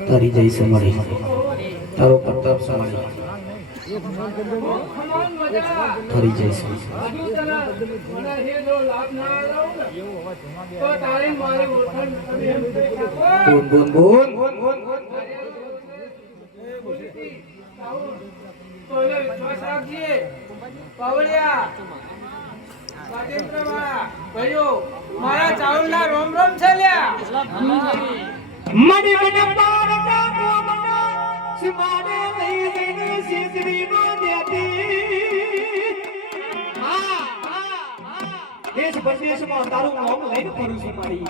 તારી જઈ સમાડી તારો પ્રતાપ સમાડી તારી જઈ બોલ બોલ બોલ મારા ચાવલના રોમ રોમ છે લ્યા મડી મને પારતા મોમના સિમાડે લઈ જઈને સીતરી નો દેતી દેશ પરદેશમાં તારું નામ લઈને ફરું છું મારી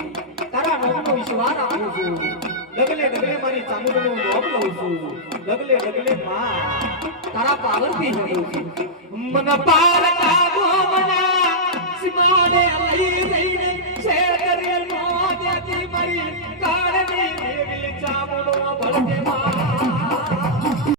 તારા નામનો વિશ્વાસ આપું છું ડગલે ડગલે મારી ચામુંડનું નામ લઉં છું ડગલે ડગલે માં તારા પાવરથી હરું છું મન પારતા મોમના સિમાડે લઈ જઈને શેર નો દેતી મારી કાળની દેવી ચામુંડ